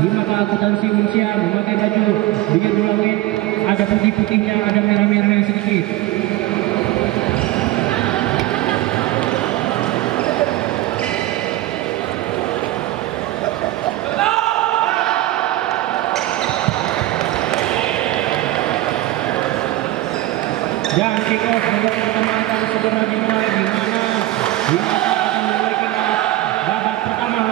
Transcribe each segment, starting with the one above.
Himaka Akuntansi Unsia memakai baju biru langit, ada putih-putihnya, ada merah-merahnya sedikit. Dan kick off babak pertama akan segera dimulai, di mana Himaka akan memulai kick off babak pertama.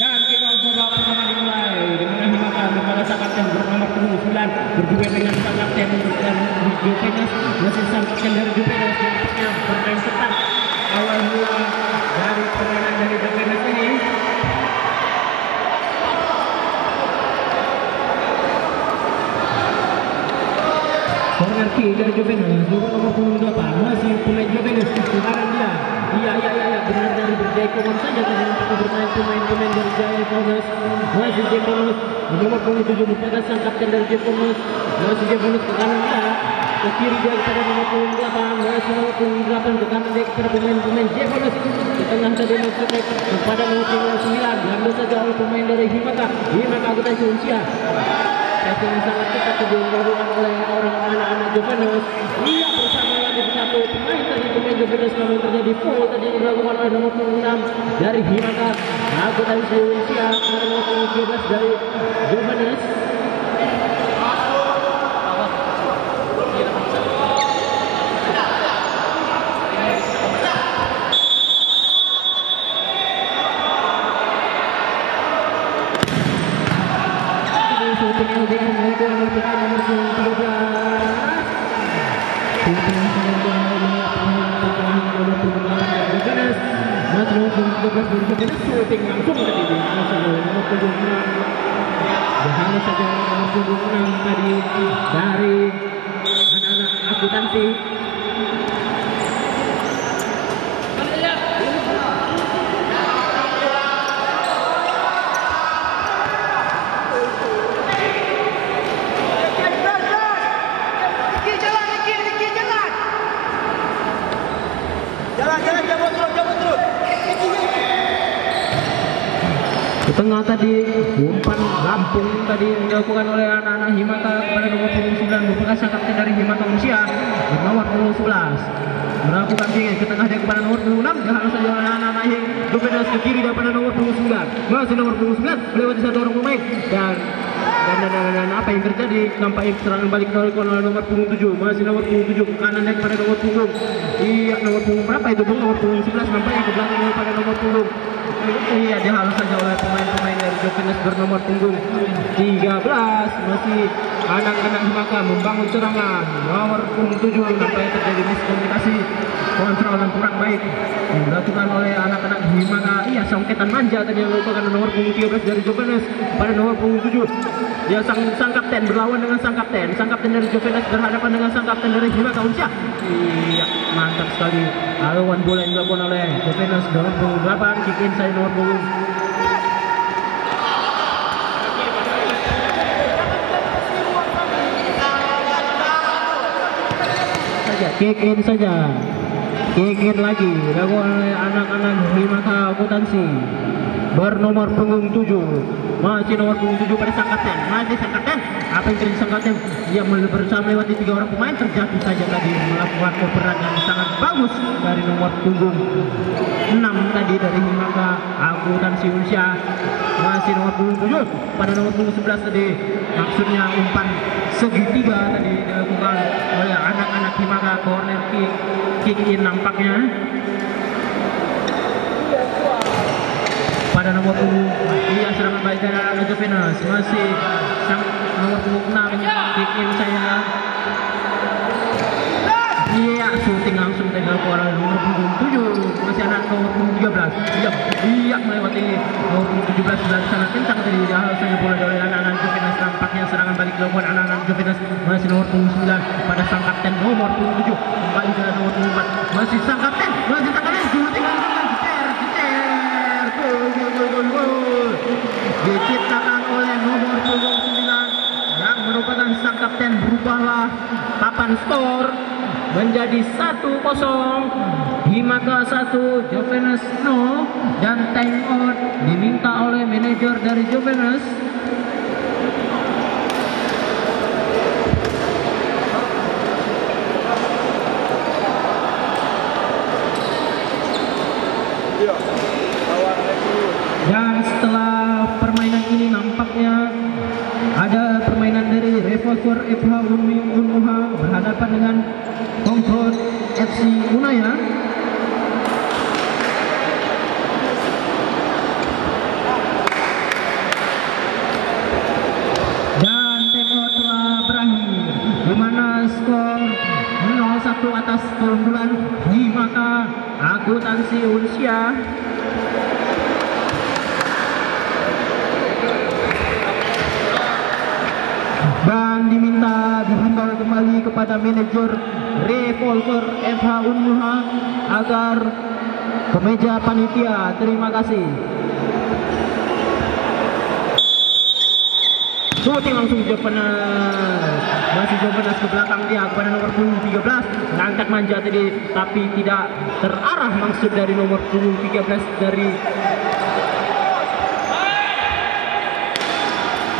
Dan kick off babak pertama dimulai, di mana Himaka kepada sang kapten bernomor 9 berduet dengan sang kapten Juventus, masih sang kapten dari Juventus yang bermain ketat awal mula dari permainan dari Juventus ini. Corner kick dari Juventus, nomor 28 masih pemain Juventus sekarang dia. Iya, benar dari Berjaikomon saja tadi untuk bermain pemain dari Jaikomon. Masih Jaikomon, nomor 27 merupakan sang kapten dari Jaikomon. Masih Jaikomon ke kanan dia, ke kiri dia kepada nomor 28, masih nomor 28 ke kanan dia kepada pemain Jaikomon. Ke tengah tadi maksudnya kepada nomor 9, diambil saja oleh pemain dari Himaka Akuntansi Unsia. Yang sangat ketat dilakukan oleh anak-anak Juventus. Ia bersama lagi satu pemain Juventus, namun terjadi foul tadi yang dilakukan oleh nomor 6 dari Himaka Akuntansi Unsia kepada nomor 17 dari Juventus. Shooting langsung tadi di nomor 76. Hanya saja nomor 76 tadi dari anak-anak akuntansi. Tengah tadi umpan Lampung tadi yang dilakukan oleh anak-anak Himaka kepada nomor 29 merupakan sang kapten dari Himaka Unsia bernomor 11 melakukan dingin ke tengah dia kepada nomor 26, dihalang saja oleh anak-anak Juventus ke kiri daripada nomor 29, masih nomor 29 melewati satu orang pemain dan apa yang terjadi, nampaknya serangan balik dilakukan oleh nomor 27, masih nomor 27 ke kanan dan kepada nomor 20. Iya, nomor 20 berapa itu bung? Nomor 11 nampaknya ke belakang daripada nomor 20. Iya, dihalang saja oleh pemain-pemain dari Juventus bernomor punggung 13. Masih anak-anak Himaka membangun serangan nomor 7, nampaknya terjadi miskomunikasi, kontrol yang kurang baik yang dilakukan oleh anak-anak Himaka. Iya, songketan manja tadi yang dilakukan nomor punggung 13 dari Juventus pada nomor punggung 7. Dia sang kapten berlawan dengan sang kapten dari Juventus berhadapan dengan sang kapten dari Himaka Unsia. Iya, mantap sekali lawan bola yang dilakukan oleh Juventus nomor punggung 8, kick in saya nomor punggung kick in lagi dilakukan oleh anak-anak Himaka Akuntansi bernomor punggung 7. Masih nomor punggung 7 pada sang kapten. Masih sang kapten. Apa yang terjadi sang kapten? Dia berusaha melewati 3 orang pemain, terjadi saja tadi melakukan operan yang sangat bagus dari nomor punggung 6 tadi dari Himaka Akuntansi Unsia. Masih nomor punggung 7 pada nomor punggung 11 tadi. Maksudnya umpan segitiga tadi dilakukan oleh anak-anak Himaka, corner kick in nampaknya. Pada nomor punggung serangan baik dari anak Juventus, masih nomor punggung 6 kick in saya. Iya, shooting langsung dilakukan oleh nomor punggung 7, masih anak nomor punggung 13. Iya, melewati nomor punggung 17 dan sangat kencang tadi saya bola dari anak-anak Juventus. Nampaknya serangan balik dilakukan anak-anak Juventus, masih nomor punggung 9 pada sang kapten nomor punggung 7, kembali ke nomor punggung 4, masih sang kapten shooting diciptakan oleh nomor punggung 9 yang merupakan sang kapten. Berubahlah papan skor menjadi 1-0 Himaka 1, Jovenes 0, dan time out diminta oleh manajer dari Jovenes. Dan setelah permainan ini nampaknya ada permainan dari Revolver FH Unmuha berhadapan dengan Concord FC Unaya. Dan tempo telah berakhir, di mana skor 0-1 atas keunggulan Himaka Akuntansi Unsia. Dan diminta dihimbau kembali kepada manajer Revolver FH Unmuha agar ke meja panitia. Terima kasih. Shooting langsung Jovenes, masih Jovenes ke belakang dia kepada nomor punggung 13, angkat manja tadi tapi tidak terarah maksud dari nomor punggung 13 dari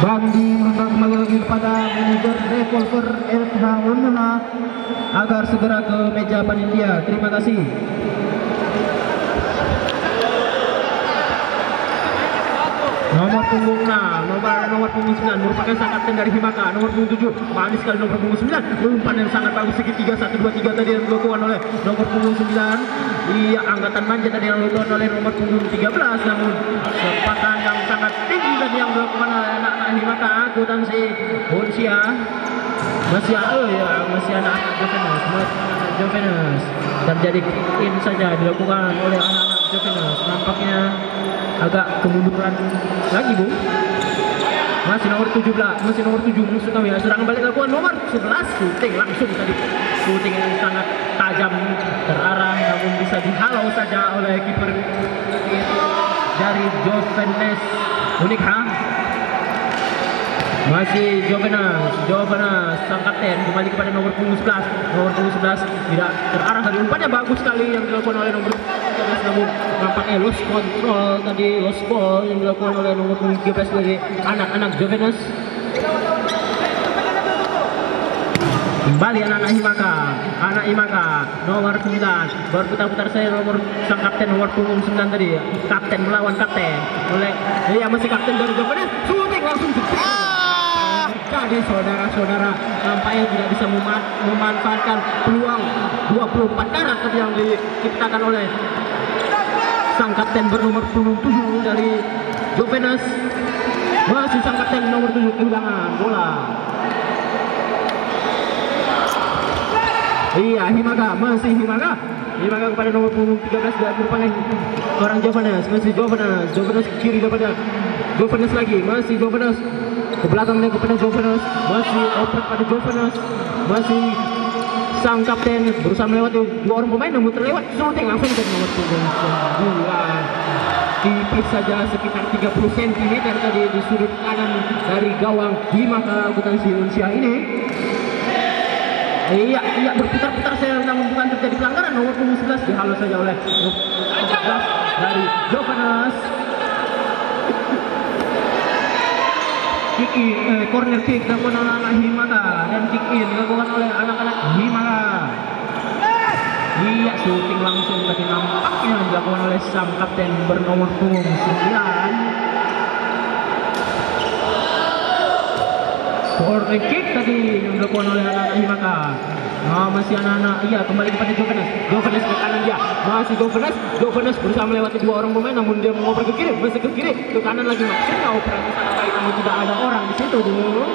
Bandi. Kembali lagi kepada manajer Revolver FH Unmuha agar segera ke meja panitia. Terima kasih. Nomor punggung 6, nomor punggung 9 merupakan sang kapten dari Himaka. Nomor punggung 7 manis sekali nomor punggung 9, umpan yang sangat bagus segitiga 1-2-3 tadi yang dilakukan oleh nomor punggung 9. Iya, angkatan manja tadi yang dilakukan oleh nomor punggung 13, namun sepakan yang sangat tinggi tadi yang dilakukan oleh anak-anak Himaka Akuntansi Unsia. Masih anak Jovenes, terjadi kick-in saja dilakukan oleh anak-anak Jovenes. Nampaknya agak kemunduran lagi, Bung. Masih nomor 7 musuh kami. Serangan balik dilakukan nomor 11, shooting langsung tadi. Shooting yang sangat tajam terarah namun bisa dihalau saja oleh kiper dari Jovenes Unikha. Masih Jovenes sang kapten kembali kepada nomor punggung 11. Nomor punggung 11 tidak terarah tadi, umpannya bagus sekali yang dilakukan oleh nomor 13, namun nampaknya lost control tadi, lost ball yang dilakukan oleh nomor punggung 13 dari anak-anak Jovenes. Kembali anak Himaka nomor 9 berputar-putar saya nomor sang kapten nomor punggung 9 tadi, kapten melawan kapten oleh masih kapten dari Jovenes, shooting langsung jadi saudara-saudara nampaknya tidak bisa memanfaatkan peluang 24 karat yang diciptakan oleh sang kapten bernomor punggung 7 dari Jovenes. Masih sang kapten nomor 7 kehilangan bola. Iya, Himaka kepada nomor punggung 13 dan merupakan orang Jovenes. Masih Jovenes ke kiri kepada Jovenes lagi, masih Jovenes ke belakangnya kepada Jovenes, masih oper pada Jovenes, masih sang kapten berusaha melewati dua orang pemain namun terlewat, shooting langsung ke nomor punggung 2. Tipis saja sekitar 30 cm tadi di sudut kanan dari gawang Himaka Akuntansi Unsia ini. Iya, berputar-putar saya namun bukan terjadi pelanggaran. Nomor punggung 11 dihalau saja oleh 14 dari Jovenes. Corner kick dilakukan oleh anak Himaka dan kick in dilakukan oleh anak-anak Himaka. Iya, shooting langsung tadi nampaknya dilakukan oleh sang kapten bernomor punggung 9. Corner kick tadi yang dilakukan oleh anak-anak Himaka. Masih anak-anak, kembali kepada Jovenes ke kanan dia, masih Jovenes berusaha melewati dua orang pemain namun dia mengoper ke kiri, masih ke kiri, ke kanan lagi, maksudnya operan kita namun tidak ada orang di situ dulu.